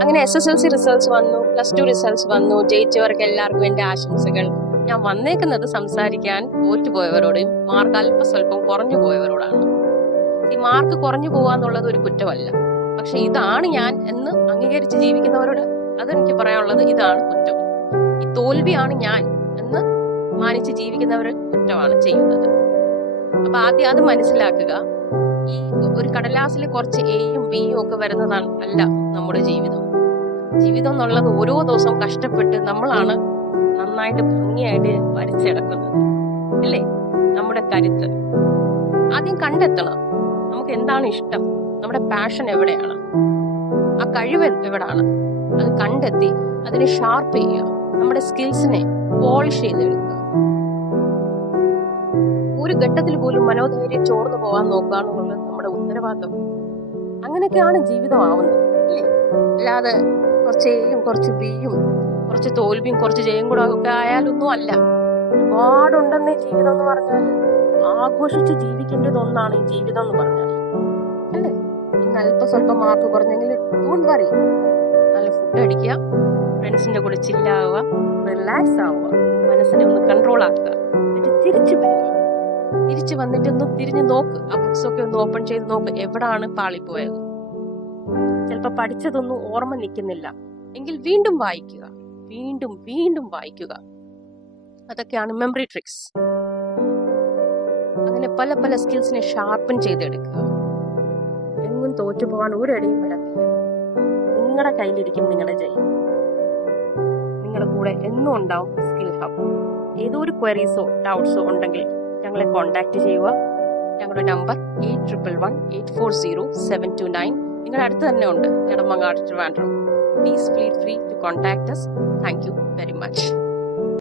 അങ്ങനെ SSLC results വന്നു, +2 results വന്നു. ജയിച്ചവർക്ക് എല്ലാവർക്കും എന്റെ ആശംസകൾ. ഞാൻ വന്നേക്കുന്നത് സംസാരിക്കാൻ തോറ്റുപോയവരോടും മാർക്ക് അല്പസ്വല്പം കുറഞ്ഞു പോയവരോടാണ്. ഈ മാർക്ക് കുറഞ്ഞു പോവാന്നുള്ളത് ഒരു കുറ്റമല്ല, പക്ഷെ ഇതാണ് ഞാൻ എന്ന് അംഗീകരിച്ച് ജീവിക്കുന്നവരോട് അതെനിക്ക് പറയാനുള്ളത്, ഇതാണ് കുറ്റം. ഈ തോൽവിയാണ് ഞാൻ എന്ന് മാനിച്ച് ജീവിക്കുന്നവർ കുറ്റമാണ് ചെയ്യുന്നത്. അപ്പൊ ആദ്യം അത് മനസ്സിലാക്കുക. ഈ ഒരു കടലാസിൽ കുറച്ച് എയും ബിയും ഒക്കെ വരുന്നതാണ് അല്ല നമ്മുടെ ജീവിതം. ജീവിതം എന്നുള്ളത് ഓരോ ദിവസവും കഷ്ടപ്പെട്ട് നമ്മളാണ് നന്നായിട്ട് ഭംഗിയായിട്ട് വരച്ചെടുക്കുന്നത്, അല്ലേ? നമ്മുടെ കരുത്ത് ആദ്യം കണ്ടെത്തണം. നമുക്ക് എന്താണ് ഇഷ്ടം, നമ്മുടെ പാഷൻ എവിടെയാണ്, ആ കഴിവ് എവിടാണ്, അത് കണ്ടെത്തി അതിനെ ഷാർപ്പ് ചെയ്യുക, നമ്മുടെ സ്കിൽസിനെ പോളിഷ് ചെയ്തെടുക്കുക. ഒരു ഘട്ടത്തിൽ പോലും മനോധൈര്യം ചോർന്നു പോകാൻ നോക്കുക എന്നുള്ളത് നമ്മുടെ ഉത്തരവാദിത്വം. അങ്ങനെയൊക്കെയാണ് ജീവിതം ആവുന്നത്, അല്ലേ? അല്ലാതെ കുറച്ച് എയും കുറച്ച് ബിയും കുറച്ച് തോൽവിയും കുറച്ച് ജയം കൂടെ ഒക്കെ ആയാലൊന്നും അല്ല. ഒരുപാടുണ്ടെന്നേ ജീവിതം എന്ന് പറഞ്ഞാൽ. ആഘോഷിച്ച് ജീവിക്കേണ്ടത് ഒന്നാണ് ഈ ജീവിതം എന്ന് പറഞ്ഞാൽ, അല്ലേ? ഇന്ന് അല്പസ്വല്പം മാർക്ക് കുറഞ്ഞെങ്കിൽ ഡോണ്ട് വറി, നല്ല ഫുഡ് അടിക്കുക, ഫ്രണ്ട്സിന്റെ കൂടെ ചില്ലാവുക, റിലാക്സ് ആവുക, മനസ്സിനെ ഒന്ന് കൺട്രോൾ ആക്കുക, എന്നിട്ട് തിരിച്ചു വരിക. തിരിച്ചു വന്നിട്ട് ഒന്ന് തിരിഞ്ഞു നോക്ക്, ആ ബുക്സ് ഒക്കെ ഒന്ന് ഓപ്പൺ ചെയ്ത് നോക്ക്, എവിടാണ് പാളിപ്പോയത്. ചിലപ്പോ പഠിച്ചതൊന്നും ഓർമ്മ നിൽക്കുന്നില്ല എങ്കിൽ വീണ്ടും വായിക്കുക, വീണ്ടും വീണ്ടും വായിക്കുക. അതൊക്കെയാണ് മെമ്മറി ട്രിക്സ്. അങ്ങനെ പല പല സ്കിൽസിനെ ഷാർപ്പൻ ചെയ്തെടുക്കുക. എങ്ങും തോറ്റുപോകാൻ ഒരടിയും വരത്തില്ല. നിങ്ങളുടെ കയ്യിലിരിക്കും നിങ്ങളുടെ ജയം. നിങ്ങളുടെ കൂടെ എന്നും ഉണ്ടാവും സ്കിൽ ഹബ്. ഏതോ ഒരു ക്വയറീസോ ഡൗട്ട്സോ ഉണ്ടെങ്കിൽ ഞങ്ങളെ കോൺടാക്ട് ചെയ്യുക. ഞങ്ങളുടെ നമ്പർ 8118400729. നിങ്ങളുടെ അടുത്ത് തന്നെ ഉണ്ട്, Nedumangad, Trivandrum. Please feel free to contact us. Thank you very much.